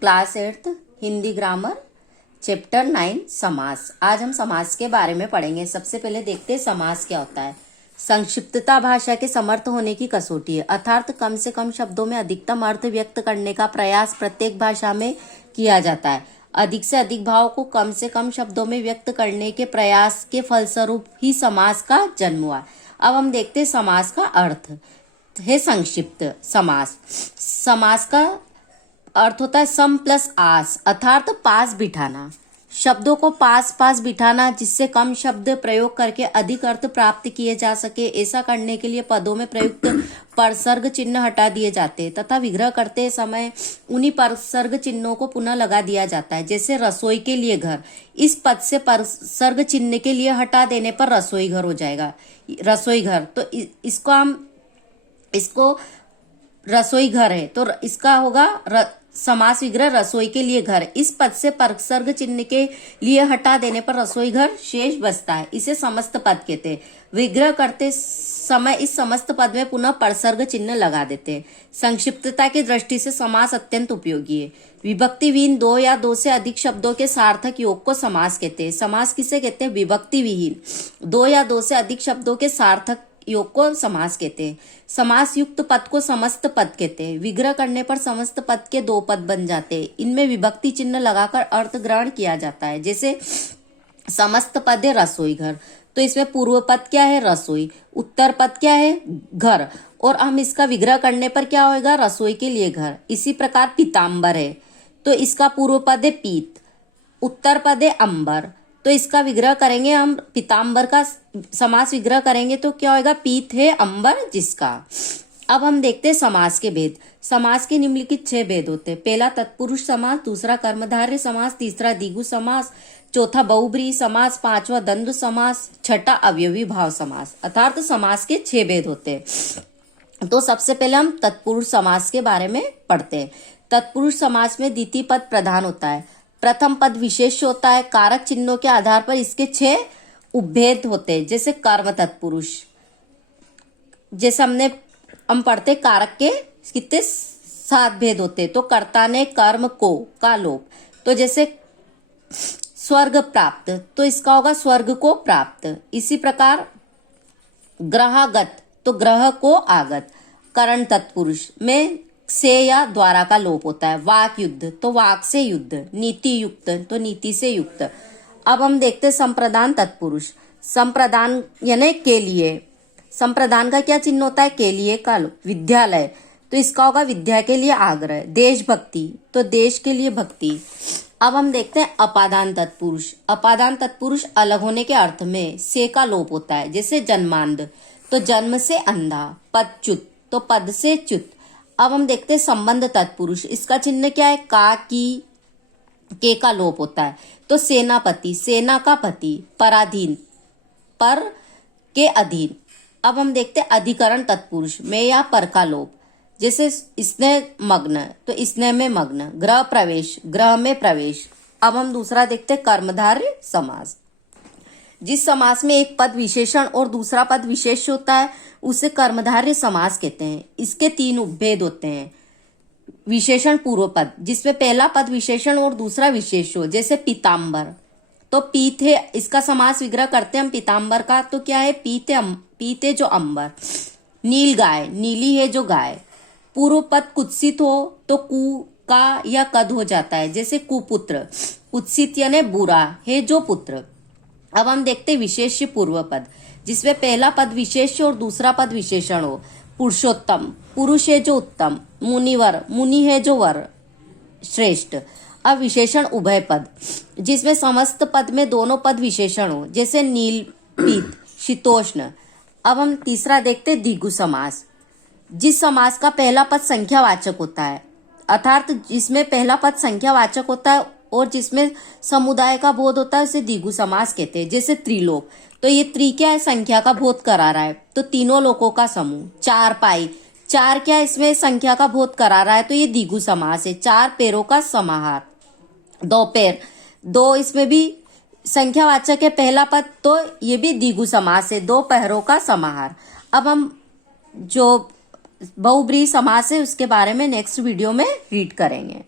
Class 8 Hindi grammar chapter 9 समास। आज हम समास के बारे में पढ़ेंगे। सबसे पहले देखते हैं समास क्या होता है। संक्षिप्तता भाषा के समर्थ होने की कसौटी है, अर्थात कम से कम शब्दों में अधिकतम अर्थ व्यक्त करने का प्रयास प्रत्येक भाषा में किया जाता है। अधिक से अधिक भाव को कम से कम शब्दों में व्यक्त करने के प्रयास के फलस्वरूप ही समास का जन्म हुआ। अब हम देखते हैं समास का अर्थ है। संक्षिप्त समास, समास का अर्थ होता है सम प्लस आस, अर्थात पास बिठाना, शब्दों को पास पास बिठाना जिससे कम शब्द प्रयोग करके अधिक अर्थ प्राप्त किए जा सके। ऐसा करने के लिए पदों में प्रयुक्त परसर्ग चिन्ह हटा दिए जाते तथा विग्रह करते समय उन्हीं परसर्ग चिन्हों को पुनः लगा दिया जाता है। जैसे रसोई के लिए घर, इस पद से परसर्ग चिन्ह के लिए हटा देने पर रसोई घर हो जाएगा, रसोई घर। तो इसको रसोई घर है तो इसका होगा समास विग्रह रसोई के लिए घर। इस पद से परसर्ग चिन्ह के लिए हटा देने पर रसोई घर शेष बचता है, इसे समस्त पद कहते हैं। विग्रह करते समय इस समस्त पद में पुनः परसर्ग चिन्ह लगा देते हैं। संक्षिप्तता की दृष्टि से समास अत्यंत उपयोगी है। विभक्तिविहीन दो या दो से अधिक शब्दों के सार्थक योग को समास कहते हैं। समास किसे कहते हैं? विभक्तिविहीन दो या दो से अधिक शब्दों के सार्थक योग को समास कहते हैं। समास युक्त पद को समस्त पद कहते हैं। विग्रह करने पर समस्त पद के दो पद बन जाते हैं। इनमें विभक्ति चिन्ह लगाकर अर्थ ग्रहण किया जाता है। जैसे समस्त पद है रसोई घर, तो इसमें पूर्व पद क्या है? रसोई। उत्तर पद क्या है? घर। और हम इसका विग्रह करने पर क्या होगा? रसोई के लिए घर। इसी प्रकार पीताम्बर है तो इसका पूर्व पद है पीत, उत्तर पद है अंबर, तो इसका विग्रह करेंगे हम, पीताम्बर का समास विग्रह करेंगे तो क्या होगा? पीत है अंबर जिसका। अब हम देखते हैं समास के भेद। समास के निम्नलिखित 6 भेद होते हैं। पहला तत्पुरुष समास, दूसरा कर्मधारय समास, तीसरा द्विगु समास, चौथा बहुब्रीहि समास, पांचवा द्वंद्व समास, छठा अवयवी भाव समास। अर्थात समास के 6 भेद होते हैं। तो सबसे पहले हम तत्पुरुष समास के बारे में पढ़ते हैं। तत्पुरुष समास में द्वितीय पद प्रधान होता है, प्रथम पद विशेष होता है। कारक चिन्हों के आधार पर इसके 6 उपभेद होते हैं। जैसे कर्म तत्पुरुष, जैसे हम पढ़ते कारक के कितने 7 भेद होते हैं। तो कर्ता ने कर्म को का लोप, तो जैसे स्वर्ग प्राप्त, तो इसका होगा स्वर्ग को प्राप्त। इसी प्रकार ग्रहागत, तो ग्रह को आगत। करण तत्पुरुष में से या द्वारा का लोप होता है। वाक युद्ध, तो वाक से युद्ध। नीति युक्त, तो नीति से युक्त। अब हम देखते हैं संप्रदान तत्पुरुष। संप्रदान यानी के लिए, संप्रदान का क्या चिन्ह होता है? के लिए का लोप। विद्यालय, तो इसका होगा विद्या के लिए आग्रह। देशभक्ति, तो देश के लिए भक्ति। अब हम देखते हैं अपादान तत्पुरुष। अपादान तत्पुरुष अलग होने के अर्थ में से का लोप होता है। जैसे जन्मांध, तो जन्म से अंधा। पदच्युत, तो पद से च्युत। अब हम देखते हैं संबंध तत्पुरुष। इसका चिन्ह क्या है? का की के का लोप होता है। तो सेनापति, सेना का पति। पराधीन, पर के अधीन। अब हम देखते हैं अधिकरण तत्पुरुष में या पर का लोप। जैसे स्नेह मग्न, तो स्नेह में मग्न। गृह प्रवेश, गृह में प्रवेश। अब हम दूसरा देखते हैं कर्मधारय समास। जिस समास में एक पद विशेषण और दूसरा पद विशेष होता है उसे कर्मधारय समास कहते हैं। इसके 3 उपभेद होते हैं। विशेषण पूर्व पद, जिसमें पहला पद विशेषण और दूसरा विशेष हो। जैसे पीताम्बर, तो पीत है, इसका समास विग्रह करते हैं हम पीताम्बर का, तो क्या है? पीत है जो अंबर। नील गाय, नीली है जो गाय। पूर्व पद कुत्सित हो तो कु का या कद हो जाता है। जैसे कुपुत्र, कुत्सित यानी बुरा है जो पुत्र। अब हम देखते हैं विशेष्य पूर्व पद, जिसमें पहला पद विशेष्य और दूसरा पद विशेषण हो। पुरुषोत्तम, पुरुष है जो उत्तम। मुनिवर, मुनि है जो वर श्रेष्ठ। अब विशेषण उभय पद, जिसमें समस्त पद में दोनों पद विशेषण हो। जैसे नील, पीत, शीतोष्ण। अब हम तीसरा देखते हैं द्विगु समास। जिस समास का पहला पद संख्यावाचक होता है, अर्थात जिसमें पहला पद संख्यावाचक होता है और जिसमें समुदाय का बोध होता है, उसे द्विगु समास कहते हैं। जैसे त्रिलोक, तो ये त्रि क्या है? संख्या का बोध करा रहा है, तो तीनों लोकों का समूह। चारपाई, चार क्या है? इसमें संख्या का बोध करा रहा है, तो ये द्विगु समास है। 4 पैरों का समाहार। 2 पैर, 2 इसमें भी संख्यावाचक है पहला पद, तो ये भी द्विगु समास है। 2 पैरों का समाहार। अब हम जो बहुब्रीहि समास है उसके बारे में नेक्स्ट वीडियो में रीड करेंगे।